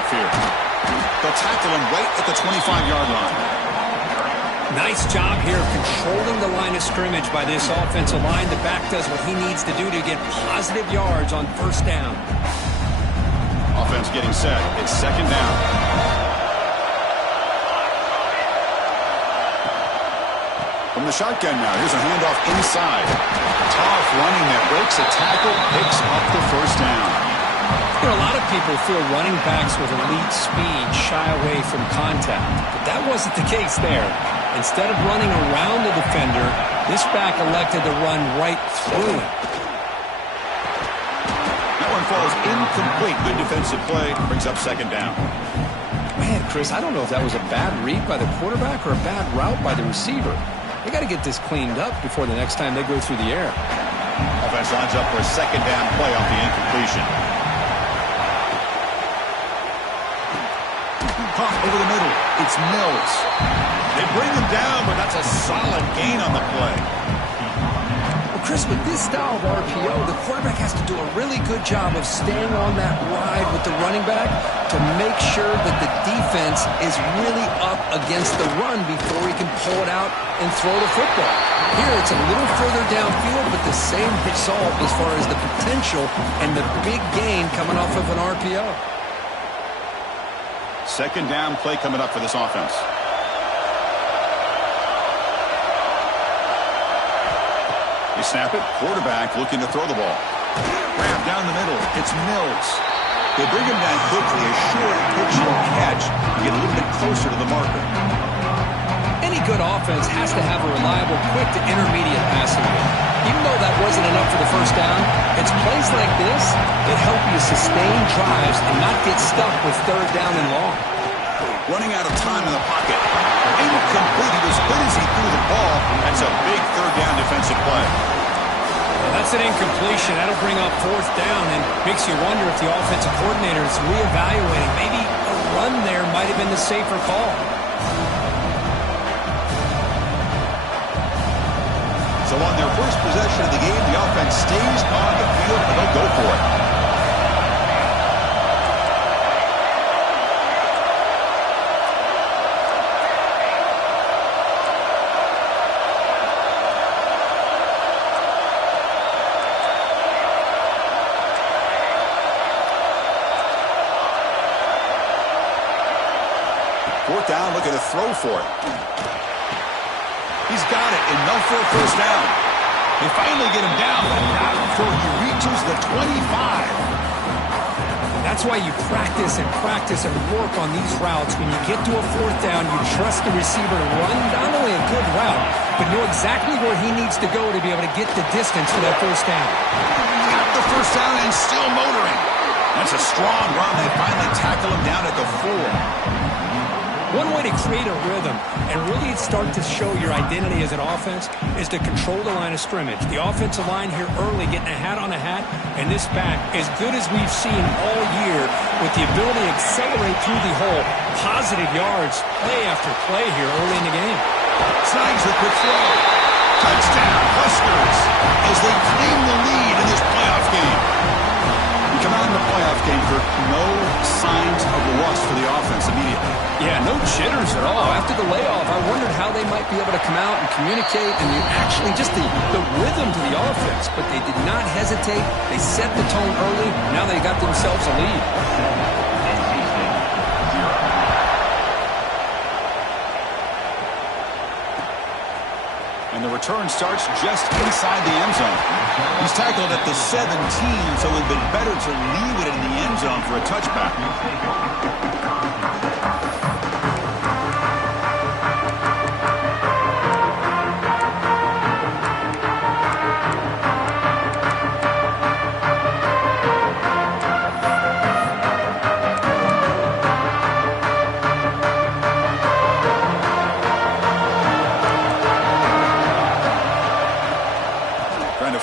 handoff here. They'll tackle him right at the 25-yard line. Nice job here of controlling the line of scrimmage by this offensive line. The back does what he needs to do to get positive yards on first down. Offense getting set. It's second down. From the shotgun now, here's a handoff inside. Tough running that breaks a tackle, picks up the first down. You know, a lot of people feel running backs with elite speed shy away from contact, but that wasn't the case there. Instead of running around the defender, this back elected to run right through him. That one falls incomplete. Good defensive play. Brings up second down. Man, Chris, I don't know if that was a bad read by the quarterback or a bad route by the receiver. They got to get this cleaned up before the next time they go through the air. Offense lines up for a second down play off the incompletion. Pop over the middle. It's Mills. They bring him down, but that's a solid gain on the play. Well, Chris, with this style of RPO, the quarterback has to do a really good job of staying on that ride with the running back to make sure that the defense is really up against the run before he can pull it out and throw the football. Here, it's a little further downfield, but the same result as far as the potential and the big gain coming off of an RPO. Second down play coming up for this offense. They snap it. Quarterback looking to throw the ball. Grab down the middle. It's Mills. They bring him down quickly. A short pitch and catch to get a little bit closer to the marker. Any good offense has to have a reliable, quick to intermediate passing game. Even though that wasn't enough for the first down, it's plays like this that help you sustain drives and not get stuck with third down and long. Running out of time in the pocket. Incomplete. He was good as he threw the ball. That's a big third down defensive play. Well, that's an incompletion. That'll bring up fourth down and makes you wonder if the offensive coordinator is reevaluating. Maybe a run there might have been the safer call. So on their first possession of the game, the offense stays on the field and they'll go for it. Fourth down, looking to throw for it. He's got it, enough for a first down. They finally get him down, and now before he reaches the 25. That's why you practice and work on these routes. When you get to a fourth down, you trust the receiver to run not only a good route, but know exactly where he needs to go to be able to get the distance for that first down. Got the first down and still motoring. That's a strong run. They finally tackle him down at the 4. One way to create a rhythm and really start to show your identity as an offense is to control the line of scrimmage. The offensive line here early getting a hat on a hat, and this back, as good as we've seen all year, with the ability to accelerate through the hole, positive yards, play after play here early in the game. Snags the quick throw. Touchdown, Huskers, as they claim the lead in this playoff game. We come out in the playoff game for no signs of rust for the offense immediately. Yeah, no jitters at all. After the layoff, I wondered how they might be able to come out and communicate and actually just the rhythm to the offense. But they did not hesitate. They set the tone early. Now they got themselves a lead. And the return starts just inside the end zone. He's tackled at the 17, so it would have been better to leave it in the end zone for a touchback.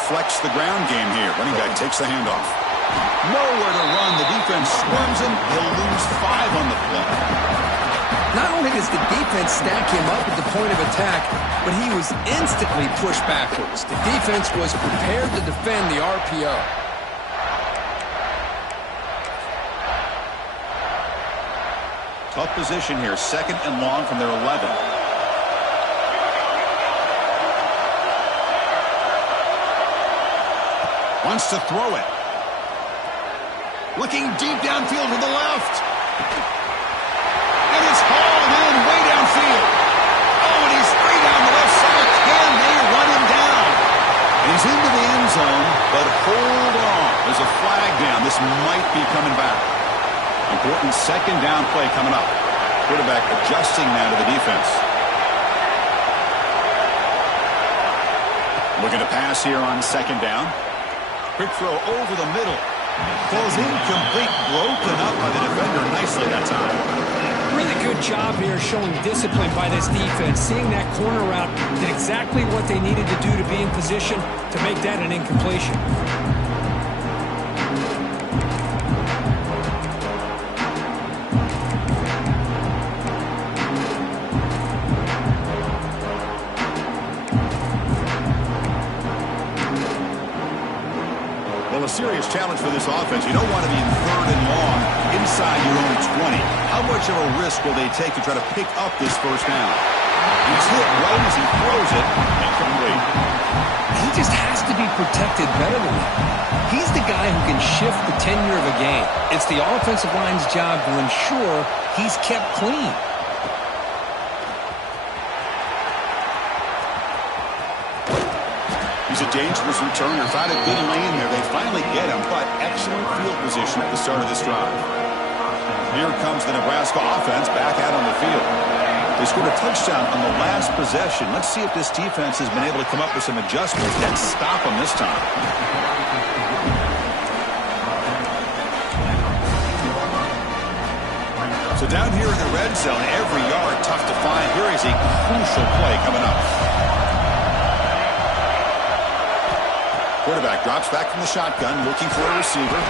Flex the ground game here. Running back takes the handoff. Nowhere to run. The defense swarms him. He'll lose 5 on the play. Not only does the defense stack him up at the point of attack, but he was instantly pushed backwards. The defense was prepared to defend the RPO. Tough position here. 2nd and long from their 11. Wants to throw it. Looking deep downfield to the left. And it's hauled in way downfield. Oh, and he's way down the left side. Can they run him down? He's into the end zone, but hold on. There's a flag down. This might be coming back. Important 2nd down play coming up. Quarterback adjusting now to the defense. Looking to pass here on 2nd down. Quick throw over the middle. Falls incomplete, broken up by the defender nicely that time. Really good job here showing discipline by this defense. Seeing that corner route, did exactly what they needed to do to be in position to make that an incompletion. A serious challenge for this offense. You don't want to be in 3rd and long inside your own 20. How much of a risk will they take to try to pick up this 1st down? He's hit right as he throws it. Incomplete. He just has to be protected better than that. He's the guy who can shift the tenure of a game. It's the offensive line's job to ensure he's kept clean. He's a dangerous returner. Found a good lane there. They finally get him, but excellent field position at the start of this drive. Here comes the Nebraska offense back out on the field. They scored a touchdown on the last possession. Let's see if this defense has been able to come up with some adjustments and stop them this time. So down here in the red zone, every yard tough to find. Here is a crucial play coming up. Quarterback drops back from the shotgun, looking for a receiver.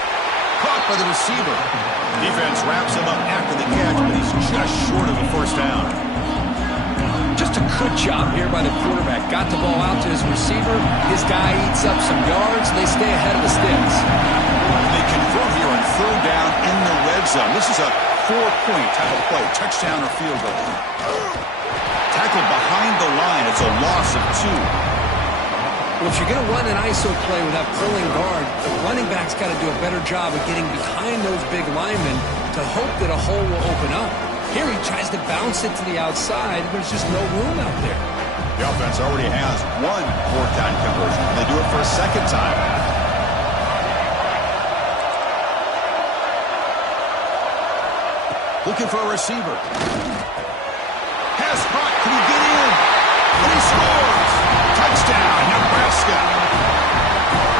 Caught by the receiver. Defense wraps him up after the catch, but he's just short of a 1st down. Just a good job here by the quarterback. Got the ball out to his receiver. His guy eats up some yards. They stay ahead of the sticks. They convert here on 3rd down in the red zone. This is a 4-point type of play. Touchdown or field goal. Tackled behind the line. It's a loss of 2. Well, if you're going to run an ISO play with that pulling guard, the running back's got to do a better job of getting behind those big linemen to hope that a hole will open up. Here he tries to bounce it to the outside. There's just no room out there. The offense already has 1 4th down conversion. They do it for a 2nd time. Looking for a receiver. Pass caught. Can he get in? And he scores. Touchdown, Nebraska.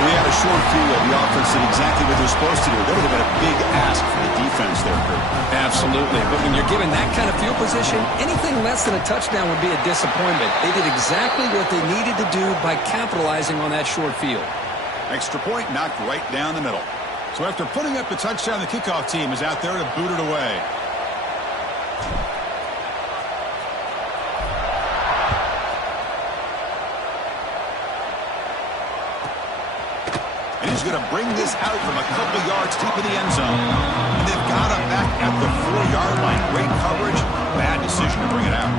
We had a short field. The offense did exactly what they're supposed to do. That would have been a big ask for the defense there, Kurt. Absolutely. But when you're given that kind of field position, anything less than a touchdown would be a disappointment. They did exactly what they needed to do by capitalizing on that short field. Extra point knocked right down the middle. So after putting up the touchdown, the kickoff team is out there to boot it away. And he's going to bring this out from a couple yards deep in the end zone. And they've got him back at the 4-yard line. Great coverage. Bad decision to bring it out.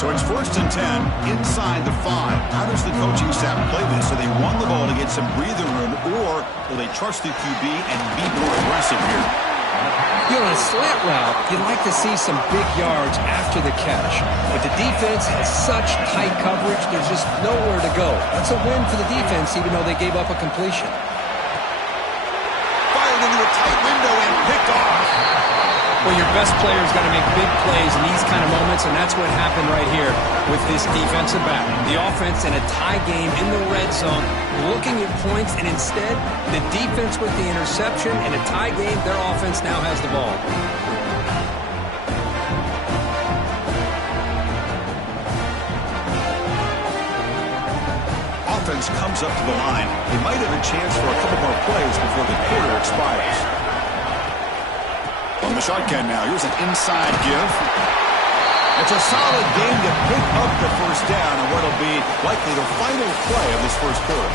So it's 1st and 10 inside the 5. How does the coaching staff play this? So they won the ball to get some breathing room, or will they trust the QB and be more aggressive here? You know, on a slant route, you'd like to see some big yards after the catch. But the defense has such tight coverage, there's just nowhere to go. That's a win for the defense, even though they gave up a completion. Fired into a tight window and picked off. Well, your best player's got to make big plays in these kind of moments, and that's what happened right here with this defensive back. The offense in a tie game in the red zone, looking at points, and instead, the defense with the interception. In a tie game, their offense now has the ball. Offense comes up to the line. They might have a chance for a couple more plays before the quarter expires. On the shotgun now, here's an inside give. It's a solid game to pick up the first down in what will be likely the final play of this first quarter.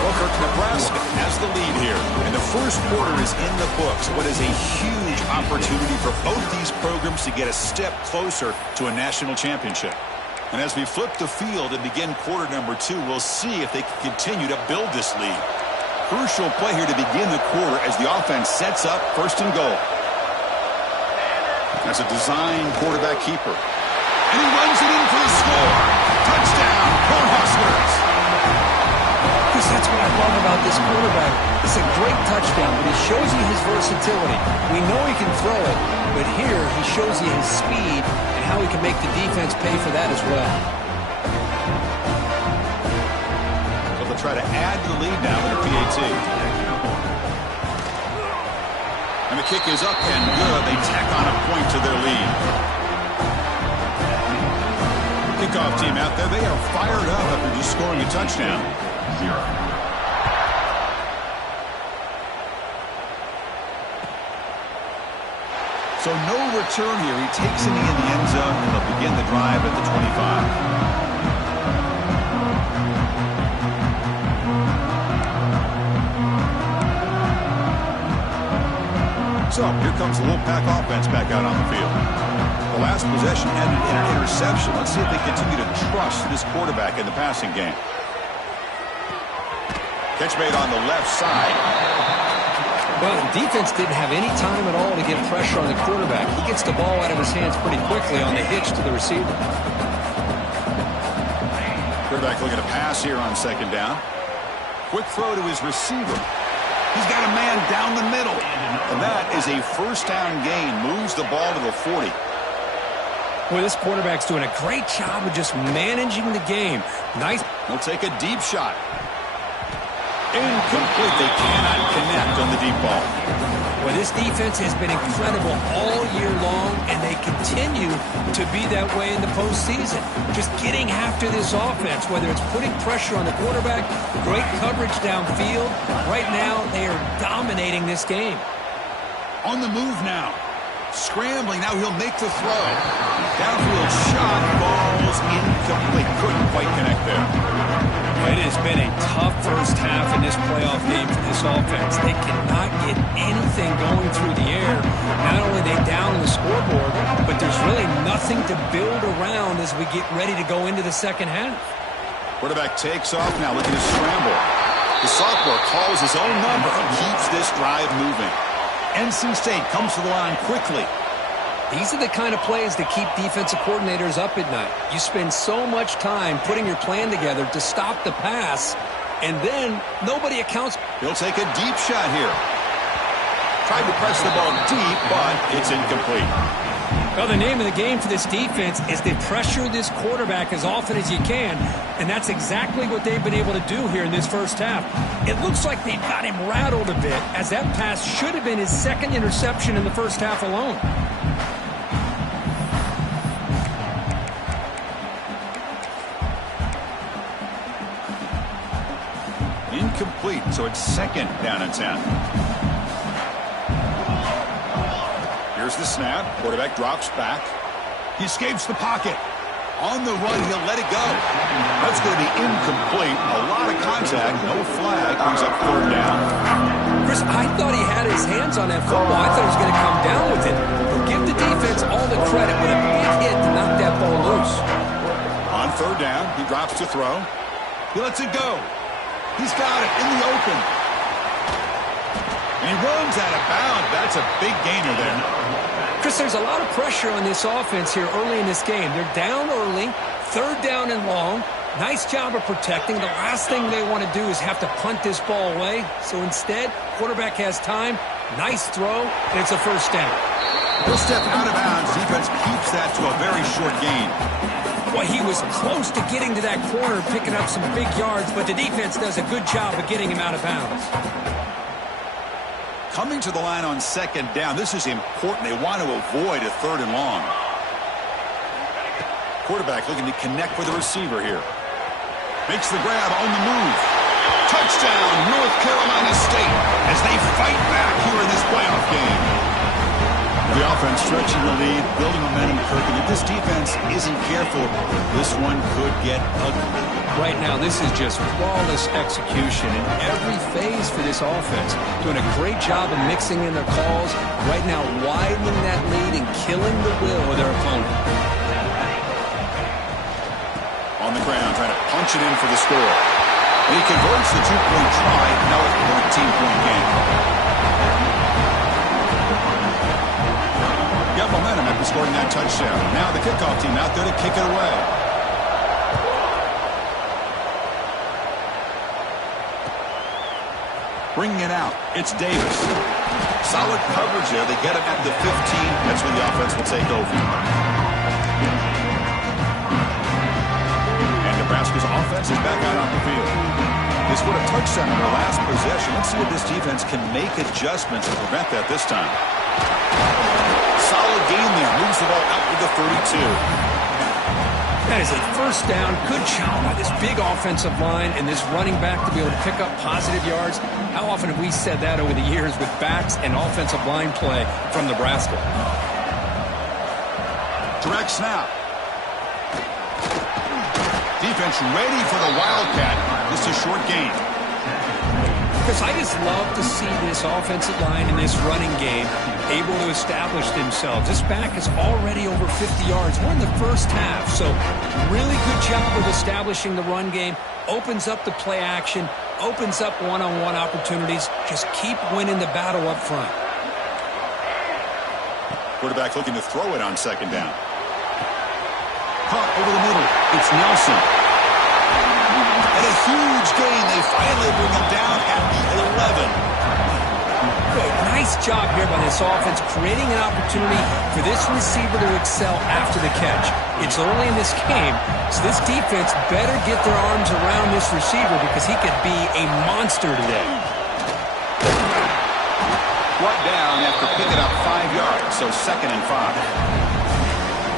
Well, Kirk, Nebraska has the lead here, and the first quarter is in the books. What is a huge opportunity for both these programs to get a step closer to a national championship. And as we flip the field and begin quarter number 2, we'll see if they can continue to build this lead. Crucial play here to begin the quarter as the offense sets up first and goal. That's a design quarterback keeper. And he runs it in for the score. Touchdown, Cornhuskers. Chris, that's what I love about this quarterback. It's a great touchdown, but he shows you his versatility. We know he can throw it, but here he shows you his speed and how he can make the defense pay for that as well. So they'll try to add to the lead now with a PAT. And the kick is up and good. They tack on a point to their lead. Kickoff team out there. They are fired up after just scoring a touchdown. So no return here. He takes it in the end zone, and they'll begin the drive at the 25. So here comes the Wolfpack offense back out on the field. The last possession ended in an interception. Let's see if they continue to trust this quarterback in the passing game. Catch made on the left side. Well, the defense didn't have any time at all to get pressure on the quarterback. He gets the ball out of his hands pretty quickly on the hitch to the receiver. Quarterback looking to pass here on second down. Quick throw to his receiver. He's got a man down the middle. And that is a first down gain. Moves the ball to the 40. Boy, this quarterback's doing a great job of just managing the game. Nice. He'll take a deep shot. Incomplete. They cannot connect on the deep ball. Well, this defense has been incredible all year long, and they continue to be that way in the postseason. Just getting after this offense, whether it's putting pressure on the quarterback, great coverage downfield. Right now, they are dominating this game. On the move now. Scrambling. Now he'll make the throw. Downfield shot. Ball's incomplete. Couldn't quite connect there. It has been a tough first half in this playoff game for this offense. They cannot get anything going through the air. Not only are they down on the scoreboard, but there's really nothing to build around as we get ready to go into the second half. Quarterback takes off now, looking to scramble. The sophomore calls his own number and keeps this drive moving. NC State comes to the line quickly. These are the kind of plays that keep defensive coordinators up at night. You spend so much time putting your plan together to stop the pass, and then nobody accounts. He'll take a deep shot here. Tried to press the ball deep, but it's incomplete. Well, the name of the game for this defense is to pressure this quarterback as often as you can, and that's exactly what they've been able to do here in this first half. It looks like they've got him rattled a bit, as that pass should have been his second interception in the first half alone. Incomplete, so it's second down and 10. Here's the snap. Quarterback drops back. He escapes the pocket. On the run, he'll let it go. That's going to be incomplete. A lot of contact, no flag. Brings up third down. Chris, I thought he had his hands on that football. I thought he was going to come down with it. But give the defense all the credit with a big hit to knock that ball loose. On third down, he drops to throw. He lets it go. He's got it in the open. And he runs out of bounds. That's a big gainer there. Chris, there's a lot of pressure on this offense here early in this game. They're down early, third down and long. Nice job of protecting. The last thing they want to do is have to punt this ball away. So instead, quarterback has time. Nice throw, and it's a first down. He'll step out of bounds. Defense keeps that to a very short gain. Boy, he was close to getting to that corner, picking up some big yards, but the defense does a good job of getting him out of bounds. Coming to the line on second down, this is important. They want to avoid a third and long. Quarterback looking to connect with the receiver here. Makes the grab on the move. Touchdown, North Carolina State, as they fight back here in this playoff game. The offense stretching the lead, building momentum, Kirk, and if this defense isn't careful, this one could get ugly. Right now, this is just flawless execution in every phase for this offense. Doing a great job of mixing in their calls. Right now, widening that lead and killing the will of their opponent. On the ground, trying to punch it in for the score. And he converts the two-point try, now a 13-point game. Got momentum after scoring that touchdown. Now the kickoff team out there to kick it away. Bringing it out, it's Davis. Solid coverage there. They get him at the 15. That's when the offense will take over. And Nebraska's offense is back out on the field. They scored a touchdown on their last possession. Let's see if this defense can make adjustments to prevent that this time. Solid gain there. Moves the ball out to the 32. That is a first down. Good job by this big offensive line and this running back to be able to pick up positive yards. How often have we said that over the years with backs and offensive line play from Nebraska? Direct snap. Defense ready for the Wildcat. This is a short gain. Chris, I just love to see this offensive line in this running game able to establish themselves. This back is already over 50 yards. We're in the first half, so really good job of establishing the run game. Opens up the play action, opens up one-on-one opportunities. Just keep winning the battle up front. Quarterback looking to throw it on second down. Caught over the middle. It's Nelson. And a huge gain. They finally bring him down at the 11. Good. Nice job here by this offense, creating an opportunity for this receiver to excel after the catch. It's early in this game, so this defense better get their arms around this receiver because he could be a monster today. Brought down after picking up 5 yards, so 2nd and 5.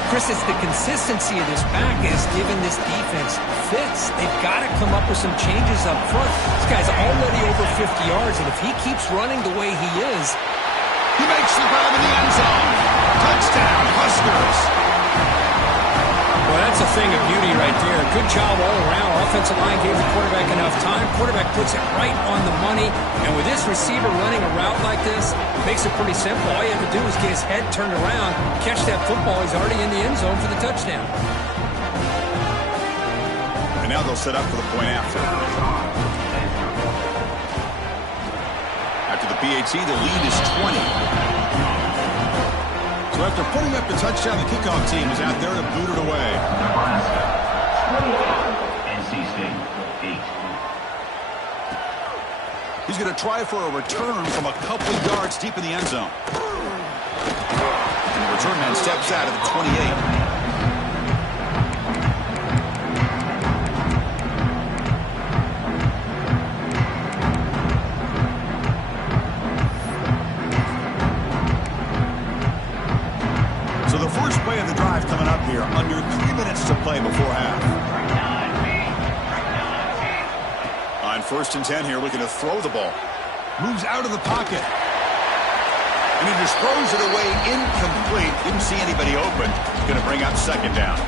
Chris, it's the consistency of this back is giving this defense fits. They've got to come up with some changes up front. This guy's already over 50 yards, and if he keeps running the way he is... He makes the grab in the end zone. Touchdown, Huskers. Well, that's a thing of beauty right there. Good job all around. Offensive line gave the quarterback enough time. Quarterback puts it right on the money. And with this receiver running a route like this, it makes it pretty simple. All you have to do is get his head turned around, catch that football. He's already in the end zone for the touchdown. And now they'll set up for the point after. After the PAT, the lead is 20. So after putting up the touchdown, the kickoff team is out there to boot it away. Nebraska, 21, NC State, 8. He's going to try for a return from a couple yards deep in the end zone. And the return man steps out of the 28. First play of the drive coming up here. Under 3 minutes to play before half. On 1st and 10 here, looking to throw the ball. Moves out of the pocket. And he just throws it away incomplete. Didn't see anybody open. Going to bring up 2nd down.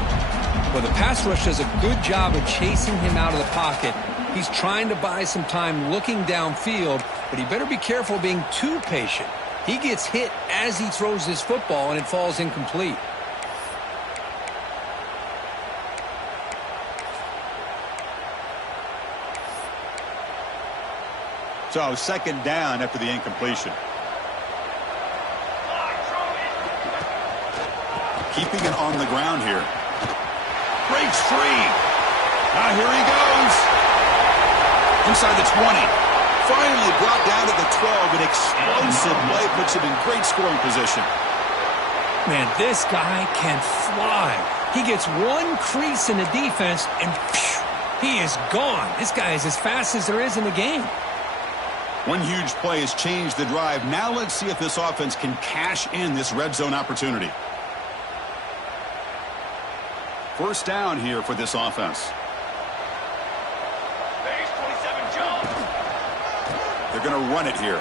Well, the pass rush does a good job of chasing him out of the pocket. He's trying to buy some time looking downfield, but he better be careful being too patient. He gets hit as he throws his football, and it falls incomplete. So 2nd down after the incompletion. Keeping it on the ground here. Breaks free. Now here he goes. Inside the 20. Finally brought down to the 12. An explosive play puts him in great scoring position. Man, this guy can fly. He gets one crease in the defense, and phew, he is gone. This guy is as fast as there is in the game. One huge play has changed the drive. Now let's see if this offense can cash in this red zone opportunity. First down here for this offense. They're going to run it here.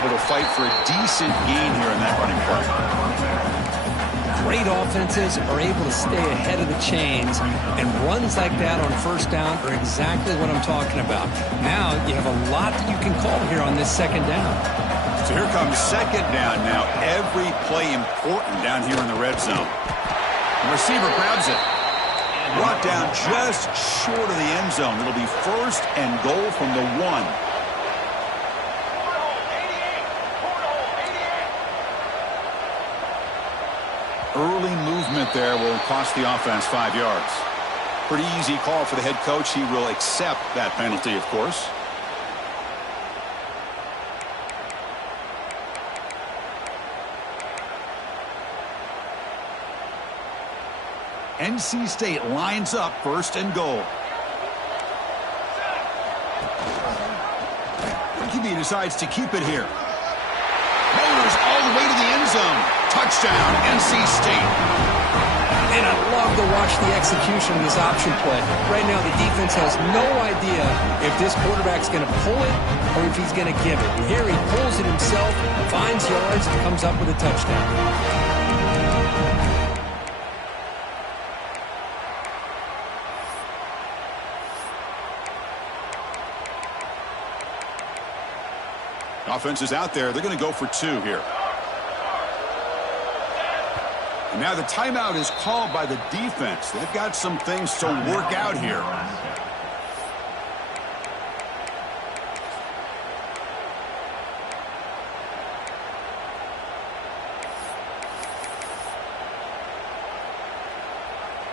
able to fight for a decent gain here in that running play. Great offenses are able to stay ahead of the chains, and runs like that on first down are exactly what I'm talking about. Now you have a lot that you can call here on this second down. So here comes second down now. Every play important down here in the red zone. The receiver grabs it. Brought down just short of the end zone. It'll be first and goal from the 1. Early movement there will cost the offense 5 yards. Pretty easy call for the head coach. He will accept that penalty, of course. NC State lines up first and goal. QB decides to keep it here. Motors all the way to the end zone. Touchdown, NC State. And I love to watch the execution of this option play. Right now, the defense has no idea if this quarterback's going to pull it or if he's going to give it. Here he pulls it himself, finds yards, and comes up with a touchdown. Offense is out there. They're going to go for 2 here. And now the timeout is called by the defense. They've got some things to work out here.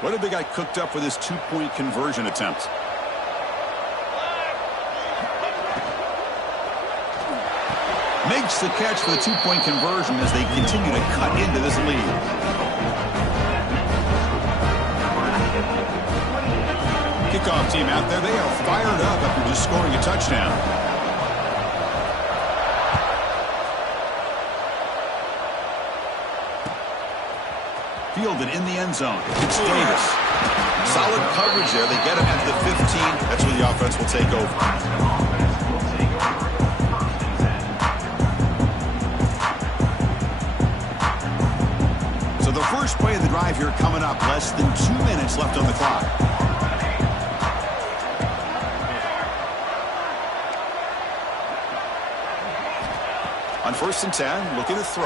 What have they got cooked up for this 2-point conversion attempt? Makes the catch for the 2-point conversion as they continue to cut into this lead. Kickoff team out there. They are fired up after just scoring a touchdown. Fielded in the end zone. It's Davis. Solid coverage there. They get him at the 15. That's where the offense will take over. The first play of the drive here coming up. Less than 2 minutes left on the clock. On 1st and 10, looking to throw.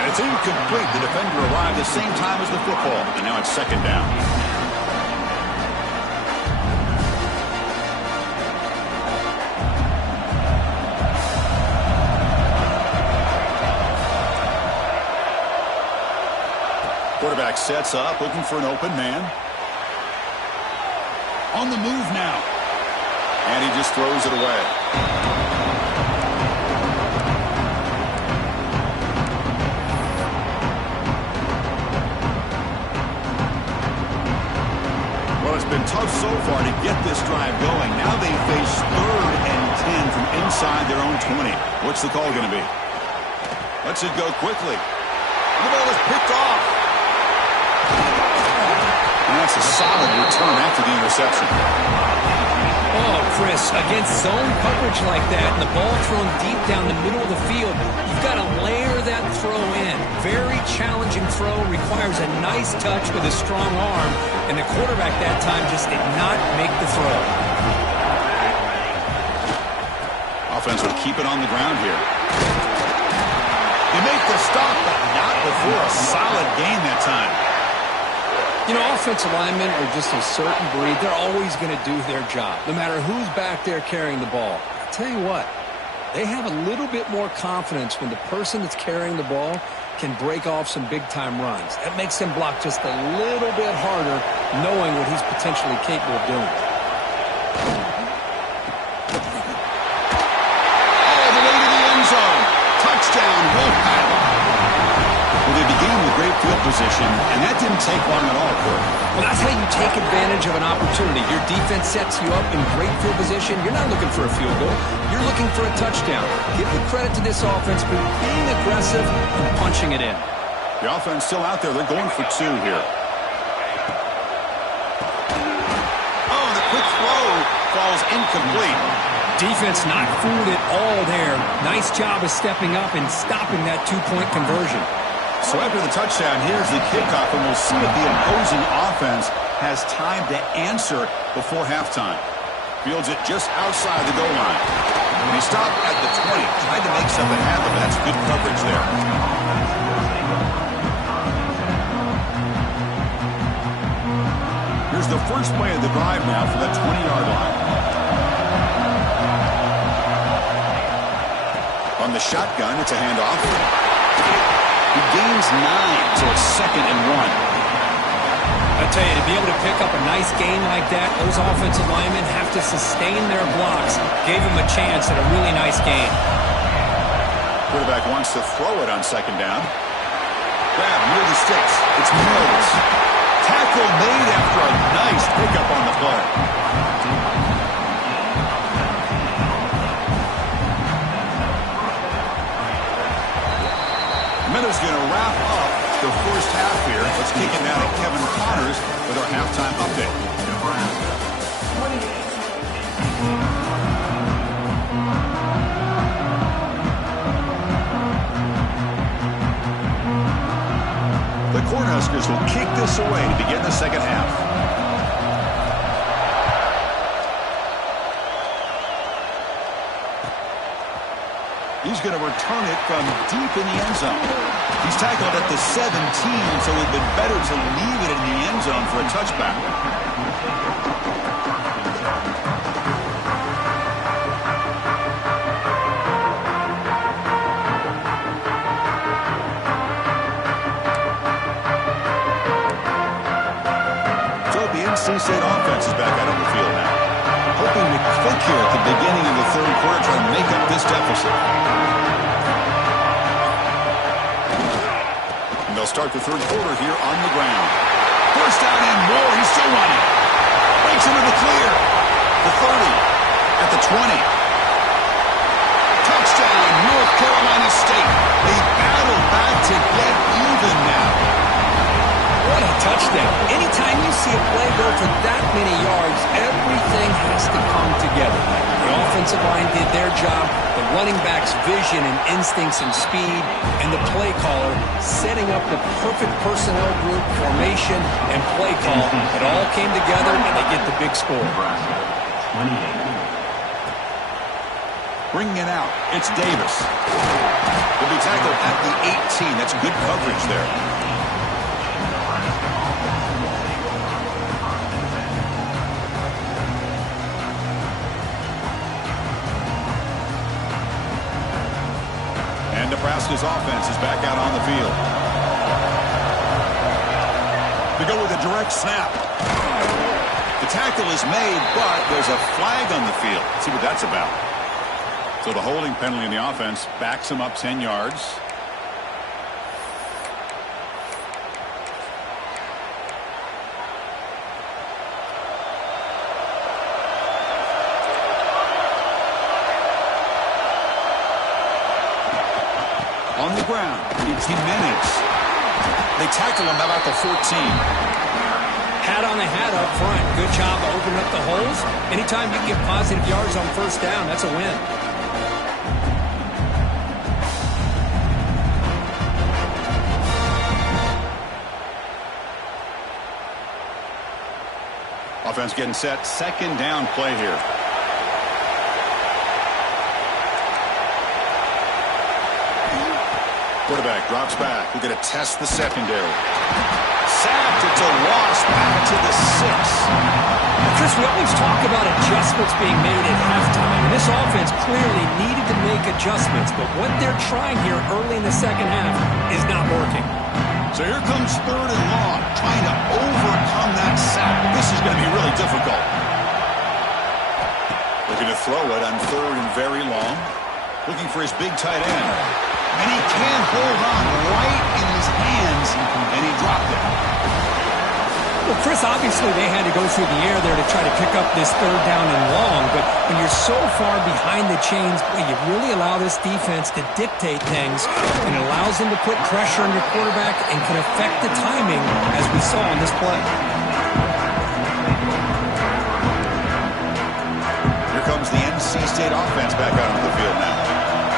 And it's incomplete. The defender arrived the same time as the football. And now it's 2nd down. Quarterback sets up, looking for an open man. On the move now. And he just throws it away. Well, it's been tough so far to get this drive going. Now they face 3rd and 10 from inside their own 20. What's the call going to be? Lets it go quickly. The ball is picked off. And that's a solid return after the interception. Oh, Chris, against zone coverage like that and the ball thrown deep down the middle of the field, you've got to layer that throw in. Very challenging throw, requires a nice touch with a strong arm, and the quarterback that time just did not make the throw. Offense will keep it on the ground here. They make the stop, but not before a solid gain that time. You know, offensive linemen are just a certain breed. They're always going to do their job, no matter who's back there carrying the ball. I'll tell you what, they have a little bit more confidence when the person that's carrying the ball can break off some big-time runs. That makes them block just a little bit harder, knowing what he's potentially capable of doing. All the way to the end zone. Touchdown, Wolfpack. Well, they began with great field position, and that didn't take long at all, Court. Well, that's how you take advantage of an opportunity. Your defense sets you up in great field position. You're not looking for a field goal. You're looking for a touchdown. Give the credit to this offense for being aggressive and punching it in. The offense still out there. They're going for 2 here. Oh, the quick throw falls incomplete. Defense not fooled at all there. Nice job of stepping up and stopping that two-point conversion. So after the touchdown, here's the kickoff, and we'll see if the opposing offense has time to answer before halftime. Fields it just outside the goal line. And he stopped at the 20. Tried to make something happen, but that's good coverage there. Here's the first play of the drive now for that 20-yard line. On the shotgun, it's a handoff. He gains 9, so it's 2nd and 1. I tell you, to be able to pick up a nice gain like that, those offensive linemen have to sustain their blocks. Gave him a chance at a really nice gain. Quarterback wants to throw it on 2nd down. Grab near the sticks. It's Mills. Tackle made after a nice pickup on the play. Miller's going to wrap up the first half here. Let's kick it now to Kevin Connors with our halftime update. The Cornhuskers will kick this away to begin the second half. He's going to return it from deep in the end zone. He's tackled at the 17, so it would have been better to leave it in the end zone for a touchback. So the NC State offense is back out on the field now, hoping to click here at the beginning of the third quarter, trying to make up this deficit. And they'll start the third quarter here on the ground. First down and more. He's still running. Breaks into the clear. The 30. At the 20. Touchdown, North Carolina State. They battle back to get even now. What a touchdown. Anytime you see a play go for that many yards, everything has to come together. The offensive line did their job, the running back's vision and instincts and speed, and the play caller setting up the perfect personnel group, formation, and play call. It all came together, and they get the big score. Bringing it out, it's Davis. He'll be tackled at the 18. That's good coverage there. Nebraska's offense is back out on the field. They go with a direct snap. The tackle is made, but there's a flag on the field. Let's see what that's about. So the holding penalty in the offense backs him up 10 yards. On the ground, it's Jimenez. They tackle him about the 14. Hat on the hat up front. Good job of opening up the holes. Anytime you can get positive yards on first down, that's a win. Offense getting set. Second down play here. Quarterback drops back. We're going to test the secondary. Sacked. It's a loss back to the 6. Chris, we always talk about adjustments being made at halftime. And this offense clearly needed to make adjustments. But what they're trying here early in the second half is not working. So here comes 3rd and long. Trying to overcome that sack. This is going to be really difficult. Looking to throw it on 3rd and very long. Looking for his big tight end. And he can't hold on right in his hands, and he dropped it. Well, Chris, obviously they had to go through the air there to try to pick up this 3rd down and long, but when you're so far behind the chains, boy, you really allow this defense to dictate things, and it allows them to put pressure on your quarterback and can affect the timing, as we saw on this play. Here comes the NC NC State offense back out onto the field now.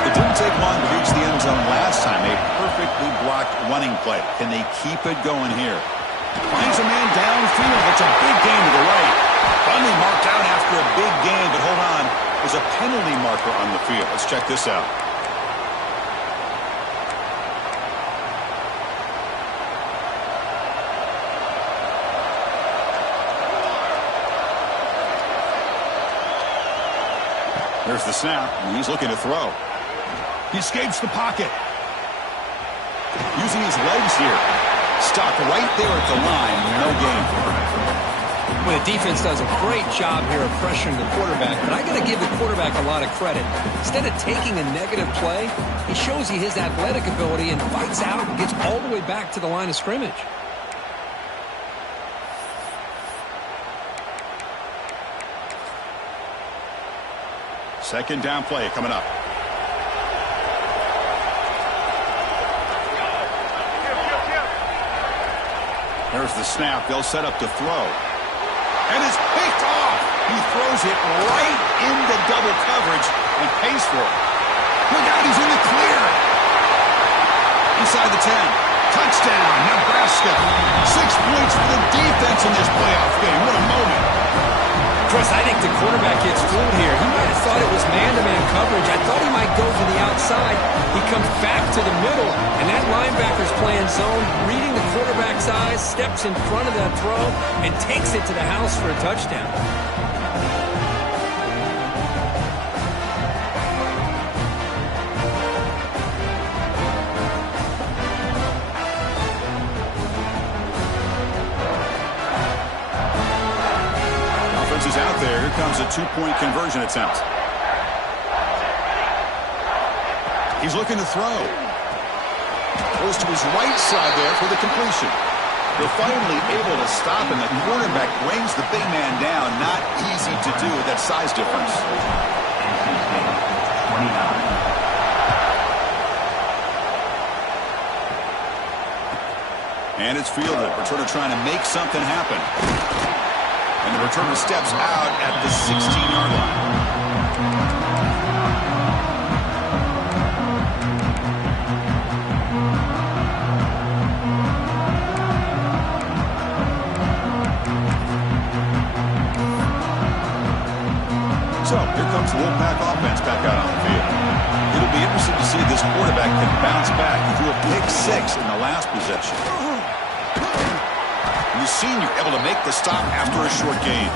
It didn't take long to reach the end zone last time. A perfectly blocked running play. Can they keep it going here? Finds a man downfield. It's a big gain to the right. Finally marked out after a big gain, but hold on. There's a penalty marker on the field. Let's check this out. There's the snap, and he's looking to throw. He escapes the pocket. Using his legs here. Stopped right there at the line. No gain. Well, the defense does a great job here of pressuring the quarterback, but I got to give the quarterback a lot of credit. Instead of taking a negative play, he shows you his athletic ability and fights out and gets all the way back to the line of scrimmage. Second down play coming up. There's the snap. They'll set up to throw. And it's picked off. He throws it right into double coverage and pays for it. Look out, he's in the clear. Inside the 10. Touchdown, Nebraska. 6 points for the defense in this playoff game. What a moment. Chris, I think the quarterback gets fooled here. He might have thought it was man-to-man coverage. I thought he might go to the outside. He comes back to the middle, and that linebacker's playing zone, reading the quarterback's eyes, steps in front of that throw, and takes it to the house for a touchdown. Is out there. Here comes a 2-point conversion attempt. He's looking to throw. Goes to his right side there for the completion. They're finally able to stop, and the quarterback brings the big man down. Not easy to do with that size difference. And it's fielded. Returner trying to make something happen. And the returner steps out at the 16-yard line. So, here comes the Wolfpack offense back out on the field. It'll be interesting to see if this quarterback can bounce back. He threw a pick-6 in the last possession. The senior able to make the stop after a short gain.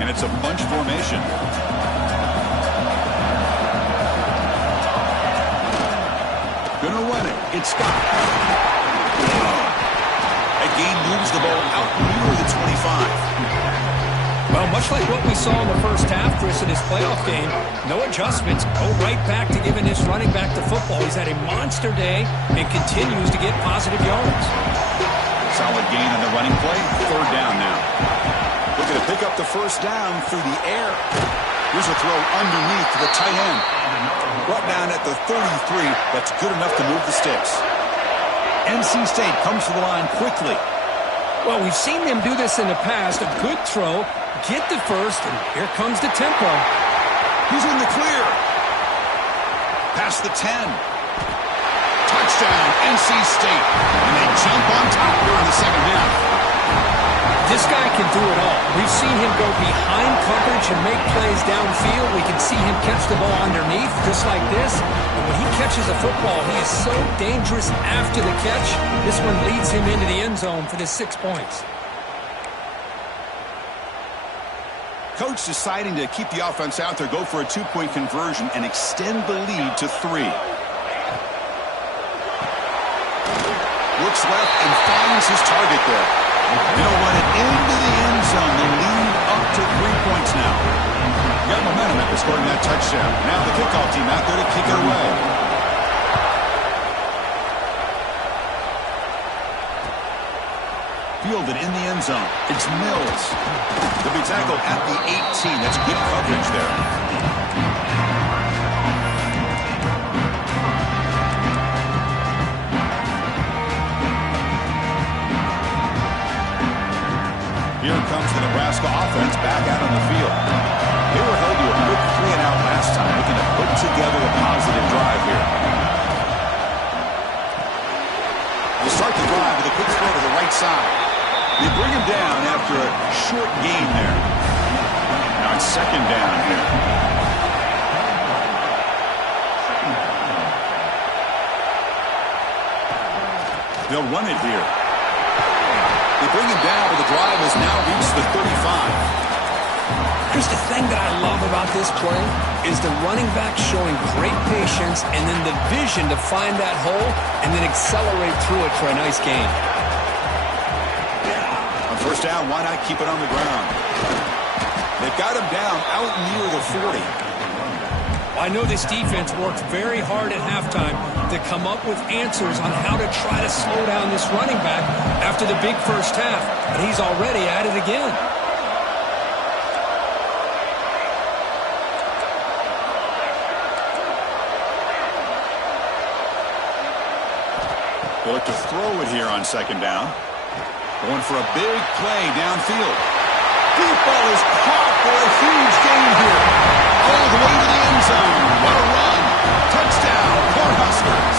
And it's a bunch formation. Gonna run it. It's Scott. That gain moves the ball out near the 25. Well, much like what we saw in the first half, Chris, in this playoff game, no adjustments. Go right back to giving this running back the football. He's had a monster day and continues to get positive yards. Solid gain on the running play. Third down now. Looking to pick up the first down through the air. Here's a throw underneath to the tight end. Brought down at the 33. That's good enough to move the sticks. NC State comes to the line quickly. Well, we've seen them do this in the past. A good throw, get the first, and here comes the tempo. He's in the clear. Past the 10. Touchdown, NC State. And they jump on top here in the second half. This guy can do it all. We've seen him go behind coverage and make plays downfield. We can see him catch the ball underneath, just like this. And when he catches a football, he is so dangerous after the catch. This one leads him into the end zone for the 6 points. Coach deciding to keep the offense out there, go for a 2-point conversion, and extend the lead to 3. Looks left and finds his target there. They'll run it into the end zone. The lead up to 3 points now. Got momentum after scoring that touchdown. Now the kickoff team out there to kick it away. Fielded in the end zone. It's Mills. They'll be tackled at the 18. That's good coverage there. down after a short gain there. Now it's second down here. They'll run it here. They bring him down, but the drive has now reached the 35. Here's the thing that I love about this play is the running back showing great patience and then the vision to find that hole and then accelerate through it for a nice gain. On first down, why not keep it on the ground? They've got him down out near the 40. I know this defense worked very hard at halftime to come up with answers on how to try to slow down this running back after the big first half, and he's already at it again. They look to throw it here on second down. Going for a big play downfield. Deep ball is caught for a huge gain here. All the way to the end zone. What a run. Touchdown, Cornhuskers.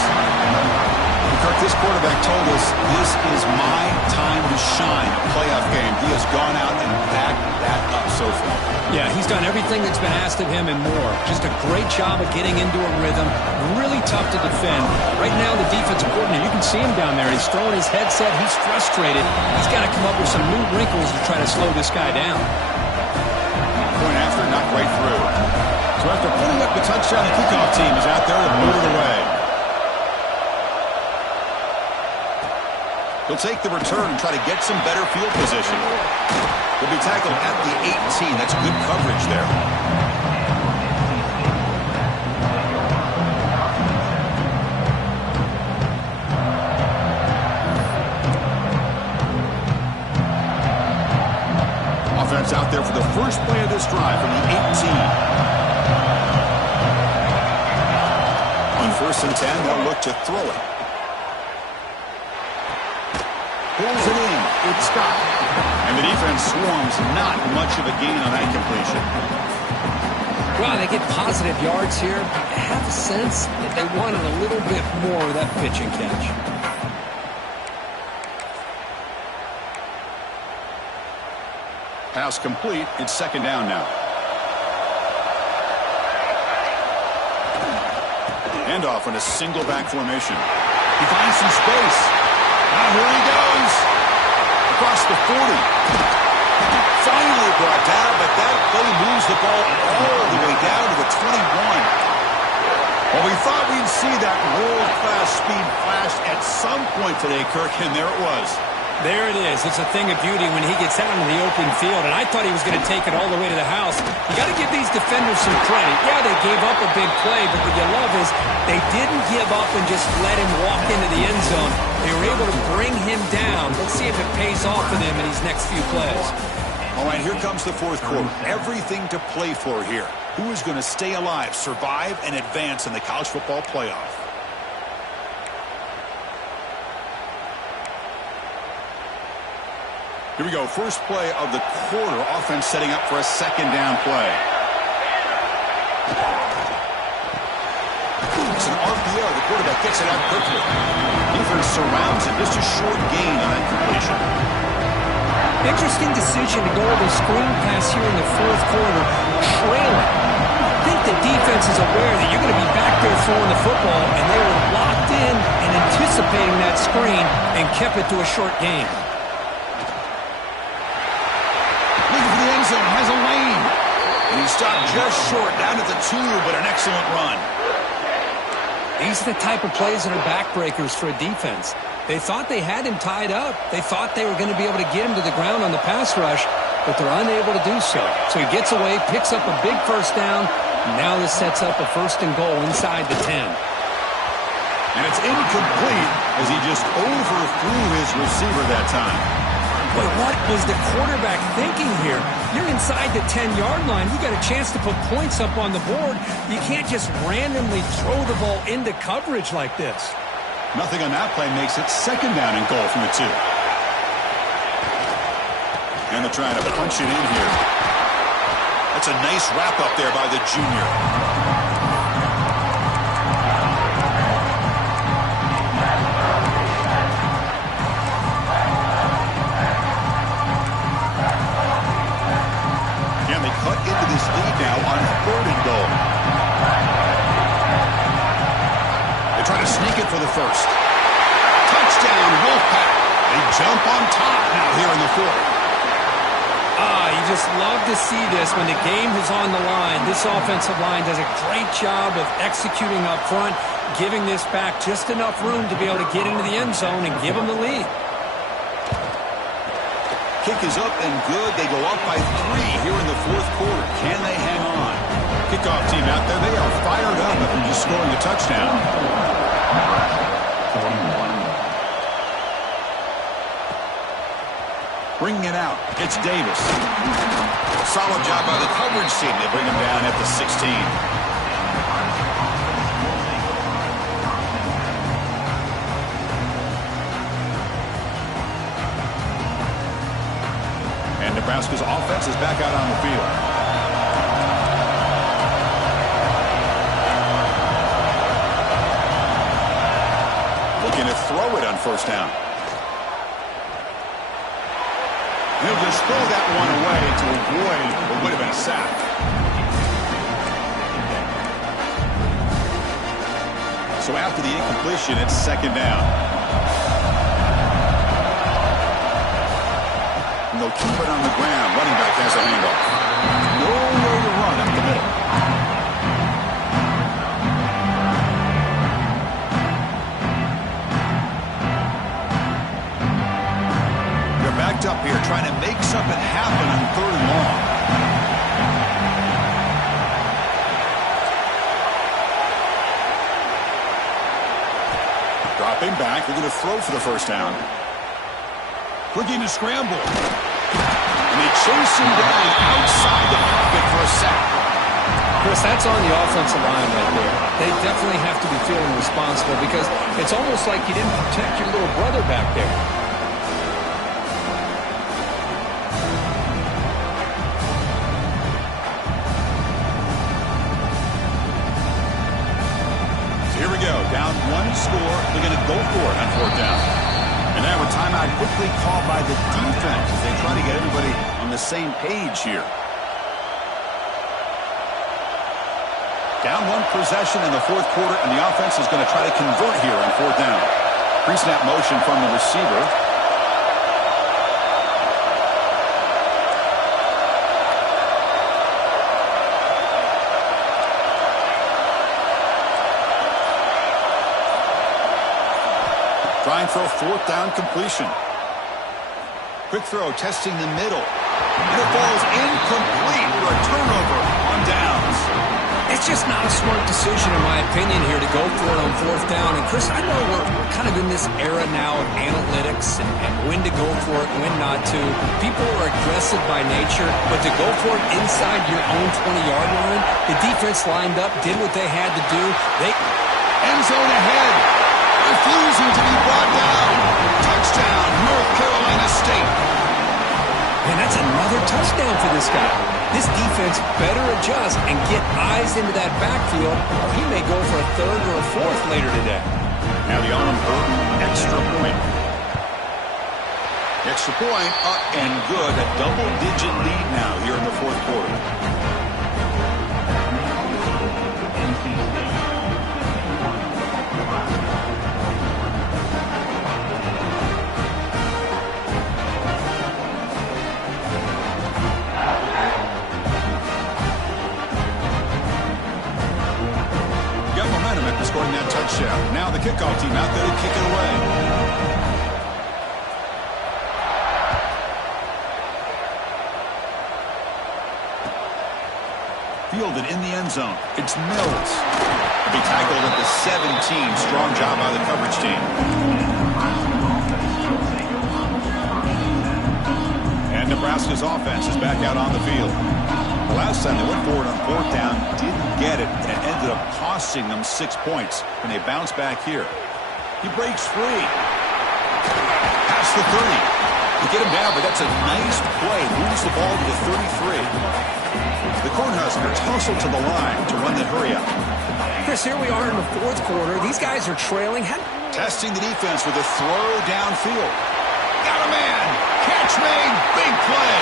Kirk, this quarterback told us this is my time to shine. A playoff game. He has gone out and backed that up so far. Yeah, he's done everything that's been asked of him and more. Just a great job of getting into a rhythm. Really tough to defend. Right now, the defensive coordinator, you can see him down there. He's throwing his headset. He's frustrated. He's got to come up with some new wrinkles to try to slow this guy down. Point after, not quite through. So after putting up the touchdown, the kickoff team is out there to move it away. He'll take the return and try to get some better field position. He'll be tackled at the 18. That's good coverage there. Offense out there for the first play of this drive from the 18. On first and 10, they'll look to throw it. Pulls it in. It's Scott. And the defense swarms. Not much of a gain on that completion. Well, they get positive yards here. I have a sense that they wanted a little bit more of that pitch and catch. Pass complete. It's second down now. Handoff in a single back formation. He finds some space. Now here he goes. Across the 40. Finally brought down, but that play moves the ball all the way down to the 21. Well, we thought we'd see that world-class speed flash at some point today, Kirk, and there it was. There it is. It's a thing of beauty when he gets out into the open field, and I thought he was going to take it all the way to the house. You got to give these defenders some credit. Yeah, they gave up a big play, but what you love is they didn't give up and just let him walk into the end zone. They were able to bring him down. Let's see if it pays off for them in these next few plays. All right, here comes the fourth quarter. Everything to play for here. Who is going to stay alive, survive, and advance in the college football playoff? Here we go. First play of the quarter. Offense setting up for a second down play. It's an RPO. The quarterback gets it out quickly. Defense surrounds it. Just a short gain on that completion. Interesting decision to go with a screen pass here in the fourth quarter, trailing. I think the defense is aware that you're going to be back there throwing the football, and they were locked in and anticipating that screen and kept it to a short gain. Has a lane. And he stopped just short, down at the 2, but an excellent run. These are the type of plays that are backbreakers for a defense. They thought they had him tied up. They thought they were going to be able to get him to the ground on the pass rush, but they're unable to do so. So he gets away, picks up a big first down, and now this sets up a first and goal inside the 10. And it's incomplete as he just overthrew his receiver that time. But what was the quarterback thinking here? You're inside the 10-yard line. You got a chance to put points up on the board. You can't just randomly throw the ball into coverage like this. Nothing on that play makes it second down and goal from the 2. And they're trying to punch it in here. That's a nice wrap up there by the junior. jump on top now here in the fourth. You just love to see this when the game is on the line. This offensive line does a great job of executing up front, giving this back just enough room to be able to get into the end zone and give them the lead. Kick is up and good. They go up by 3 here in the fourth quarter. Can they hang on? Kickoff team out there. They are fired up after just scoring a touchdown. 41. Bringing it out. It's Davis. Solid job by the coverage team. They bring him down at the 16. And Nebraska's offense is back out on the field. Looking to throw it on first down. He'll just throw that one away to avoid what would have been a sack. So after the incompletion, it's second down. And they'll keep it on the ground. Running back has a handoff. Nowhere to run up the middle. Backed up here, trying to make something happen on 3rd and long. Dropping back, they're going to throw for the first down. Looking to scramble. And they chase him down outside the pocket for a sack. Chris, that's on the offensive line right there. They definitely have to be feeling responsible because it's almost like you didn't protect your little brother back there. Down 1 score, they're going to go for it on 4th down. And now a timeout quickly called by the defense as they try to get everybody on the same page here. Down 1 possession in the 4th quarter, and the offense is going to try to convert here on 4th down. Pre-snap motion from the receiver. Trying for a 4th down completion. Quick throw, testing the middle. And it falls incomplete for a turnover on downs. It's just not a smart decision, in my opinion, here to go for it on 4th down. And, Chris, I know we're kind of in this era now of analytics and when to go for it, when not to. People are aggressive by nature, but to go for it inside your own 20-yard line, the defense lined up, did what they had to do. End zone ahead. Refusing to be brought down. Touchdown, North Carolina State. And that's another touchdown for this guy. This defense better adjust and get eyes into that backfield, or he may go for a 3rd or a 4th later today. Now the all-important extra point. Extra point up and good. A double-digit lead now here in the 4th quarter. Scoring that touchdown. Now the kickoff team out there to kick it away. Fielded in the end zone. It's Mills. He tackled at the 17. Strong job by the coverage team. And Nebraska's offense is back out on the field. The last time they went forward on 4th down, didn't get it, and it ended up costing them 6 points. And they bounce back here. He breaks free. Past the 30. They get him down, but that's a nice play. Moves the ball to the 33. The Cornhuskers hustle to the line to run the hurry up. Chris, here we are in the 4th quarter. These guys are trailing. Testing the defense with a throw downfield. Got a man. Catch made. Big play.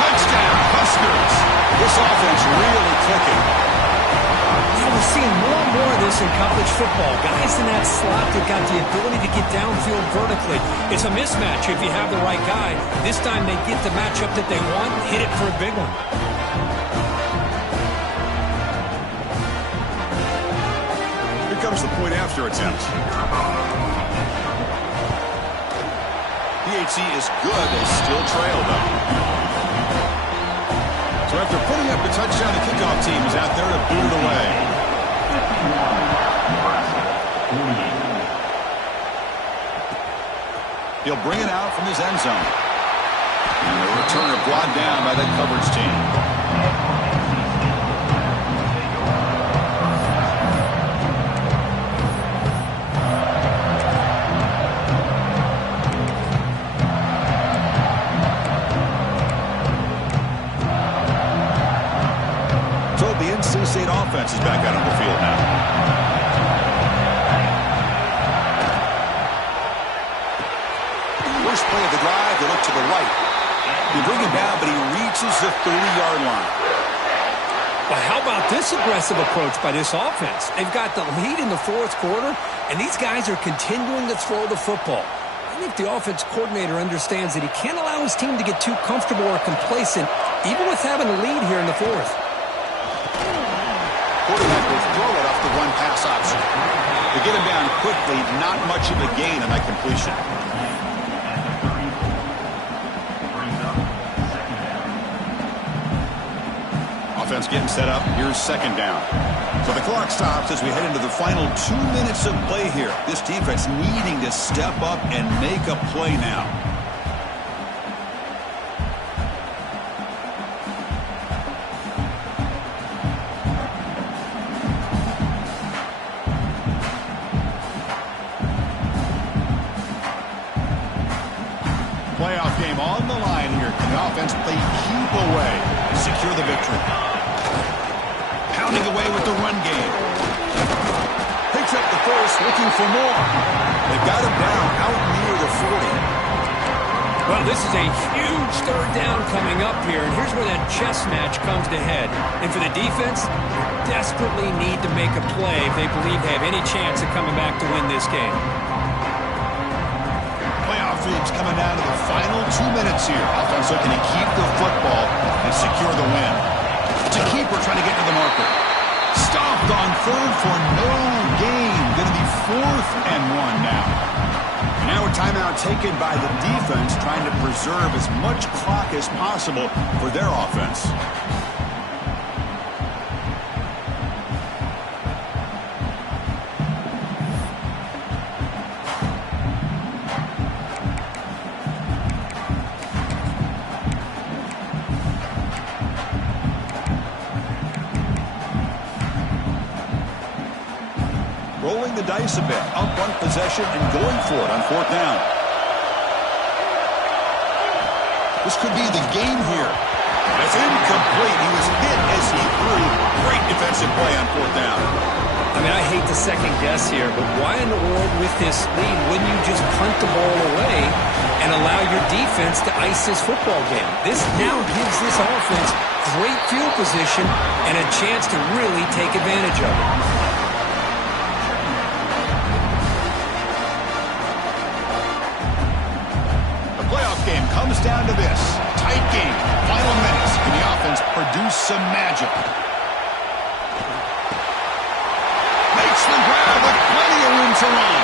Touchdown, Huskers. This offense really clicking. Yeah, we're seeing more and more of this in college football. Guys in that slot that got the ability to get downfield vertically. It's a mismatch if you have the right guy. This time they get the matchup that they want, hit it for a big one. Here comes the point after attempt. PAT is good. They still trail, though. So after putting up the touchdown, the kickoff team is out there to boot it away. He'll bring it out from his end zone. And the returner brought down by that coverage team. NC State offense is back out on the field now. First play of the drive, they look to the right. They bring him down, but he reaches the 30-yard line. Well, how about this aggressive approach by this offense? They've got the lead in the fourth quarter, and these guys are continuing to throw the football. I think the offense coordinator understands that he can't allow his team to get too comfortable or complacent, even with having a lead here in the fourth. Quarterback will throw it off the one-pass option. To get him down quickly, not much of a gain on that completion. Offense getting set up. Here's second down. So the clock stops as we head into the final 2 minutes of play here. This defense needing to step up and make a play now. Playoff game on the line here. Can the offense play keep away, secure the victory? Pounding away with the run game. Picks up the first, looking for more. They've got him down out near the 40. Well, this is a huge third down coming up here, and here's where that chess match comes to head. And for the defense, they desperately need to make a play if they believe they have any chance of coming back to win this game. Playoff games coming down to the final 2 minutes here. Offense looking to keep the football and secure the win. It's a keeper trying to get to the marker. Stopped on third for no gain. Going to be 4th and 1 now. And now a timeout taken by the defense, trying to preserve as much clock as possible for their offense. Rolling the dice a bit, up one possession and going for it on 4th down. This could be the game here. It's incomplete. He was hit as he threw. Great defensive play on 4th down. I mean, I hate to second guess here, but why in the world with this lead wouldn't you just punt the ball away and allow your defense to ice this football game? This now gives this offense great field position and a chance to really take advantage of it. Game comes down to this. Tight game. Final minutes. Can the offense produce some magic? Makes the grab with plenty of room to run.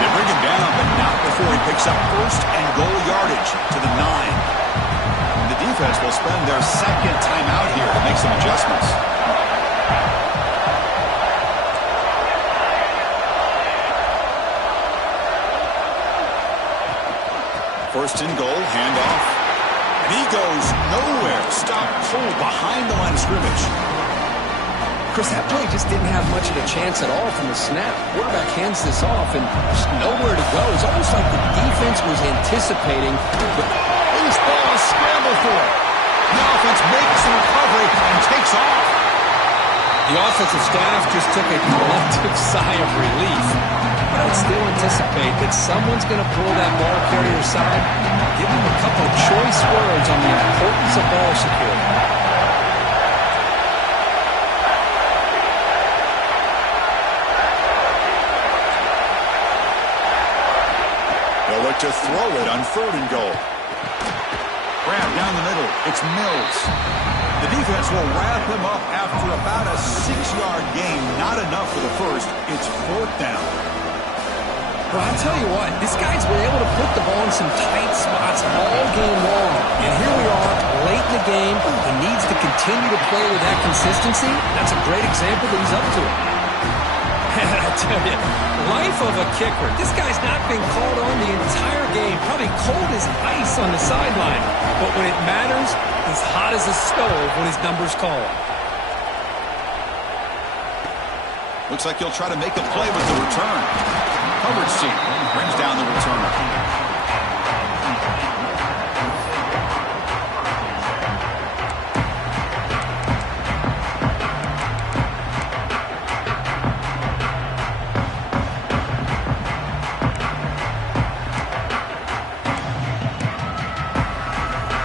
They bring him down, but not before he picks up 1st and goal yardage to the 9. And the defense will spend their second time out here to make some adjustments. First and goal, handoff. And he goes nowhere. Stop pulled behind the line of scrimmage. Chris, that play just didn't have much of a chance at all from the snap. Quarterback hands this off and just nowhere to go. It's almost like the defense was anticipating. Loose ball, scramble for it. The offense makes the recovery and takes off. The offensive staff just took a collective sigh of relief. But I'd still anticipate that someone's going to pull that ball carrier aside, give him a couple of choice words on the importance of ball security. to throw it on 3rd and goal. Grab down the middle. It's Mills. The defense will wrap him up after about a 6-yard gain. Not enough for the first. It's 4th down. Well, I'll tell you what, this guy's been able to put the ball in some tight spots all game long. And here we are, late in the game. He needs to continue to play with that consistency. That's a great example that he's up to it. And I tell you, life of a kicker. This guy's not been called on the entire game. Probably cold as ice on the sideline. But when it matters, he's hot as a stove when his number's called. Looks like he'll try to make a play with the return. Coverage team brings down the returner.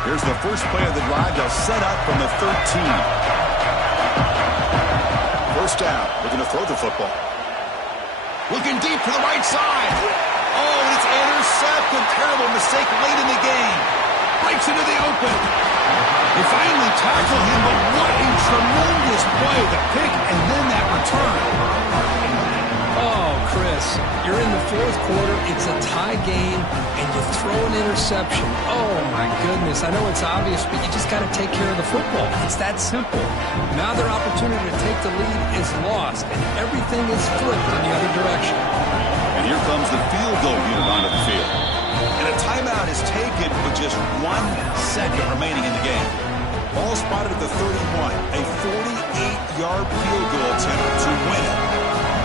Here's the first play of the drive. They'll set up from the 13. First down. Looking to throw the football. Looking deep to the right side. Oh, it's intercepted. Terrible mistake late in the game. Breaks into the open. They finally tackle him, but what a tremendous play. The pick and then that return. Oh, Chris, you're in the 4th quarter. It's a tie game, and you throw an interception. Oh, my goodness. I know it's obvious, but you just got to take care of the football. It's that simple. Now their opportunity to take the lead is lost, and everything is flipped in the other direction. And here comes the field goal unit onto the field. And a timeout is taken with just 1 second remaining in the game. Ball spotted at the 31. A 48-yard field goal attempt to win it.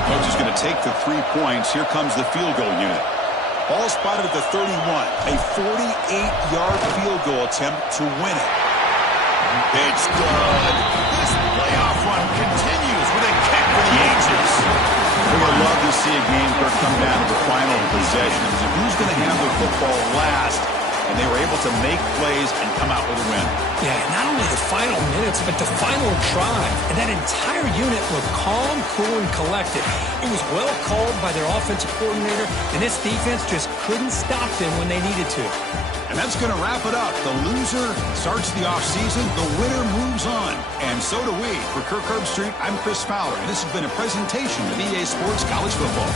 Coach is going to take the 3 points. Here comes the field goal unit. Ball spotted at the 31. A 48-yard field goal attempt to win it. It's good. This playoff run continues with a kick for the ages. We would love to see a game come down to the final possessions. And who's going to have the football last? And they were able to make plays and come out with a win. Yeah, not only the final minutes, but the final drive. And that entire unit looked calm, cool, and collected. It was well called by their offensive coordinator, and this defense just couldn't stop them when they needed to. And that's going to wrap it up. The loser starts the offseason. The winner moves on. And so do we. For Kirk Herbstreit, I'm Chris Fowler. And this has been a presentation of EA Sports College Football.